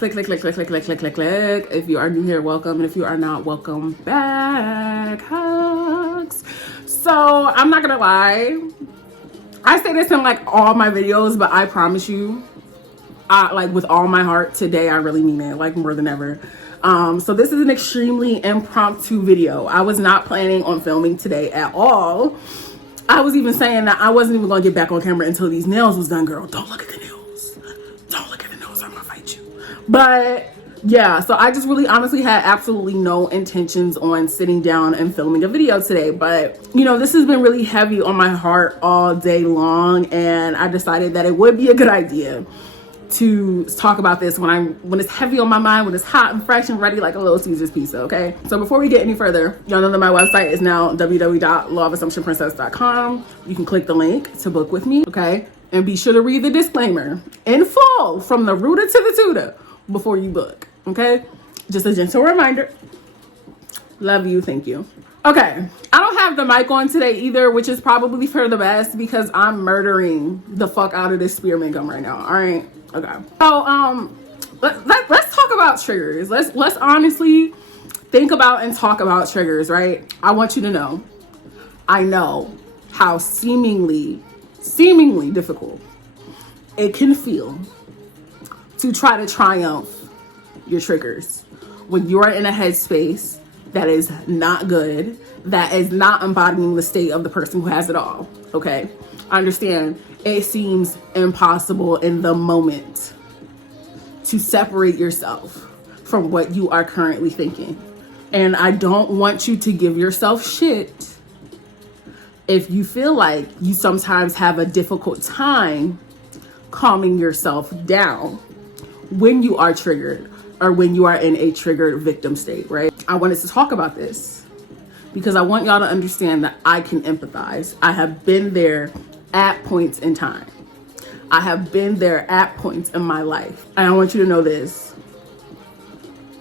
Click, click, click, click, click, click, click, click, click. If you are new here, welcome. And if you are not, welcome back. Hugs. So I'm not gonna lie. I say this in like all my videos, but I promise you, like with all my heart, today I really mean it, like more than ever. So this is an extremely impromptu video. I was not planning on filming today at all. I was even saying that I wasn't even gonna get back on camera until these nails was done, girl. Don't look at the nails. Don't look at the nails, I'm gonna fight you. But yeah, so I just really honestly had absolutely no intentions on sitting down and filming a video today. But you know, this has been really heavy on my heart all day long, and I decided that it would be a good idea to talk about this when it's heavy on my mind, when it's hot and fresh and ready like a little Caesar's pizza, okay? So before we get any further, y'all know that my website is now www.lawofassumptionprincess.com. You can click the link to book with me, okay? And be sure to read the disclaimer in full from the rooter to the tutor before you book, okay? Just a gentle reminder. Love you, thank you. Okay, I don't have the mic on today either, which is probably for the best because I'm murdering the fuck out of this spearmint gum right now, all right? Okay, so let's talk about triggers. Let's honestly think about and talk about triggers, right? I want you to know, I know how seemingly difficult it can feel to try to triumph your triggers when you are in a headspace that is not good, that is not embodying the state of the person who has it all, okay? I understand it seems impossible in the moment to separate yourself from what you are currently thinking. And I don't want you to give yourself shit if you feel like you sometimes have a difficult time calming yourself down when you are triggered or when you are in a triggered victim state, right? I wanted to talk about this because I want y'all to understand that I can empathize. I have been there at points in time. I have been there at points in my life. And I want you to know this.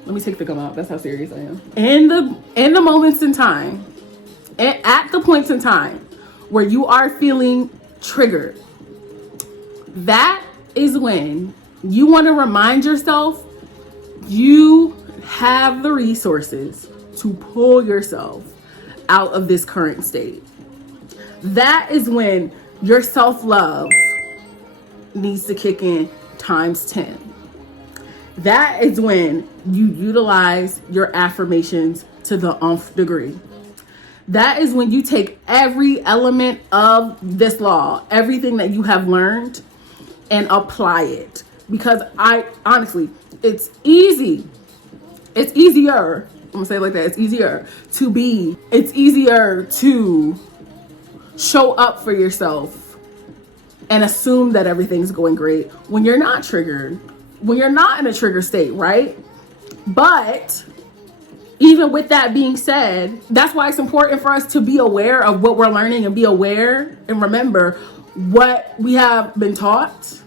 Let me take the gum out. That's how serious I am. In the moments in time, at the points in time where you are feeling triggered, that is when you want to remind yourself you have the resources to pull yourself out of this current state. That is when your self-love needs to kick in times 10. That is when you utilize your affirmations to the nth degree. That is when you take every element of this law, everything that you have learned, and apply it. Because it's easier, I'm gonna say it like that, it's easier to show up for yourself and assume that everything's going great when you're not triggered, when you're not in a trigger state, right? But even with that being said, that's why it's important for us to be aware of what we're learning and be aware and remember what we have been taught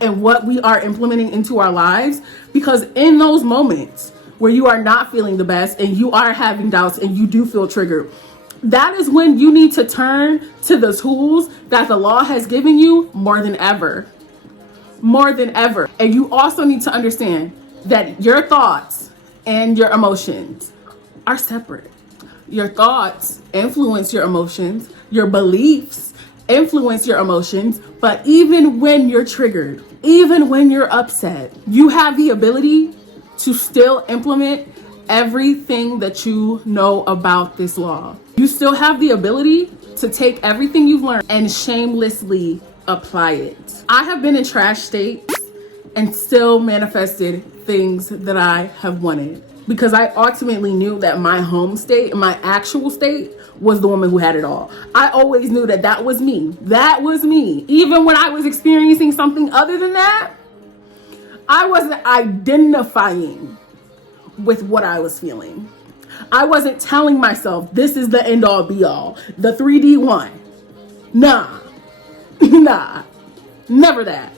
and what we are implementing into our lives. Because in those moments where you are not feeling the best and you are having doubts and you do feel triggered, that is when you need to turn to the tools that the law has given you more than ever. More than ever. And you also need to understand that your thoughts and your emotions are separate. Your thoughts influence your emotions. Your beliefs influence your emotions. But even when you're triggered, even when you're upset, you have the ability to still implement everything that you know about this law. You still have the ability to take everything you've learned and shamelessly apply it. I have been in trash states and still manifested things that I have wanted because I ultimately knew that my home state, my actual state, was the woman who had it all. I always knew that that was me. That was me. Even when I was experiencing something other than that, I wasn't identifying with what I was feeling. I wasn't telling myself this is the end all be all, the 3D one. Nah, never that.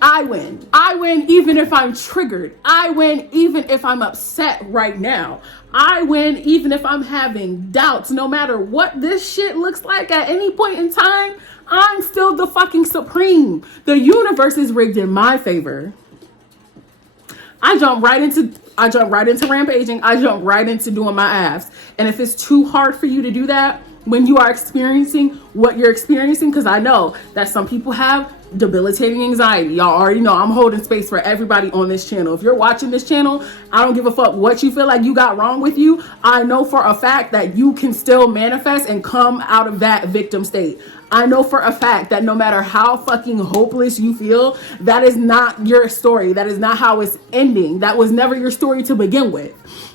I win even if I'm triggered. I win even if I'm upset right now. I win even if I'm having doubts. No matter what this shit looks like at any point in time, I'm still the fucking supreme. The universe is rigged in my favor. I jump right into rampaging. I jump right into doing my abs. And if it's too hard for you to do that when you are experiencing what you're experiencing, because I know that some people have debilitating anxiety. Y'all already know I'm holding space for everybody on this channel. If you're watching this channel, I don't give a fuck what you feel like you got wrong with you. I know for a fact that you can still manifest and come out of that victim state. I know for a fact that no matter how fucking hopeless you feel, that is not your story. That is not how it's ending. That was never your story to begin with.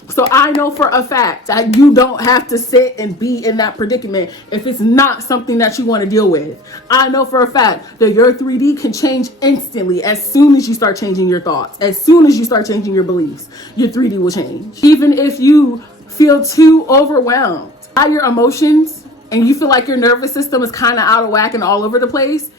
So I know for a fact that you don't have to sit and be in that predicament if it's not something that you want to deal with. I know for a fact that your 3D can change instantly as soon as you start changing your thoughts. As soon as you start changing your beliefs, your 3D will change. Even if you feel too overwhelmed by your emotions and you feel like your nervous system is kind of out of whack and all over the place,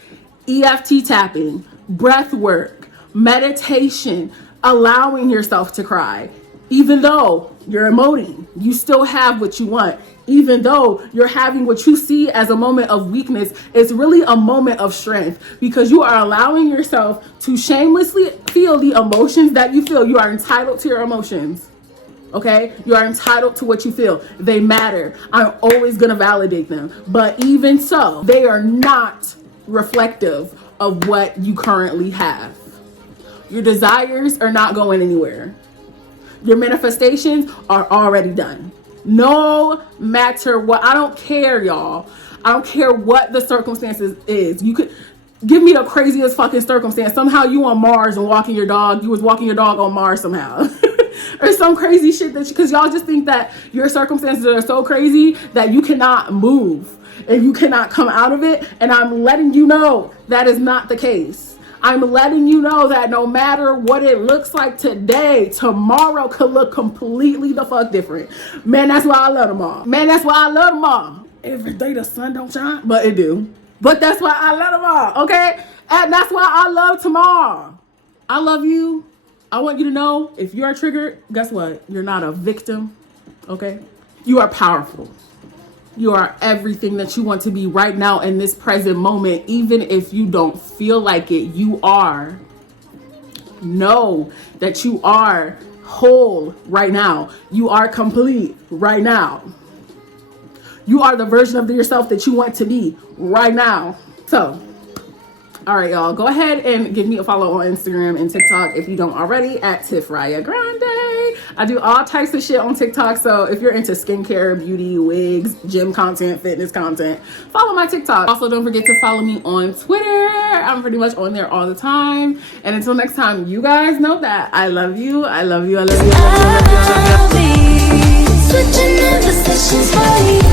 EFT tapping, breath work, meditation, allowing yourself to cry. Even though you're emoting, you still have what you want. Even though you're having what you see as a moment of weakness, it's really a moment of strength because you are allowing yourself to shamelessly feel the emotions that you feel. You are entitled to your emotions. Okay? You are entitled to what you feel. They matter. I'm always going to validate them. But even so, they are not reflective of what you currently have. Your desires are not going anywhere. Your manifestations are already done. No matter what. I don't care, y'all. I don't care what the circumstances is. You could give me the craziest fucking circumstance. Somehow you on Mars and walking your dog. You was walking your dog on Mars somehow. Or some crazy shit that because y'all just think that your circumstances are so crazy that you cannot move and you cannot come out of it. And I'm letting you know that is not the case. I'm letting you know that no matter what it looks like today, tomorrow could look completely the fuck different. Man, that's why I love them all. Man, that's why I love them all. Every day the sun don't shine, but it do. But that's why I love them all, okay? And that's why I love tomorrow. I love you. I want you to know if you are triggered, guess what? You're not a victim, okay? You are powerful. You are everything that you want to be right now in this present moment. Even if you don't feel like it, you are. Know that you are whole right now. You are complete right now. You are the version of yourself that you want to be right now. So, all right, y'all, go ahead and give me a follow on Instagram and TikTok if you don't already at TiffriahGrande. I do all types of shit on TikTok. So if you're into skincare, beauty, wigs, gym content, fitness content, follow my TikTok. Also, don't forget to follow me on Twitter. I'm pretty much on there all the time. And until next time, you guys know that I love you. I love you. I love you. I love you. I love you. I love you. I love you. Switching in positions for you.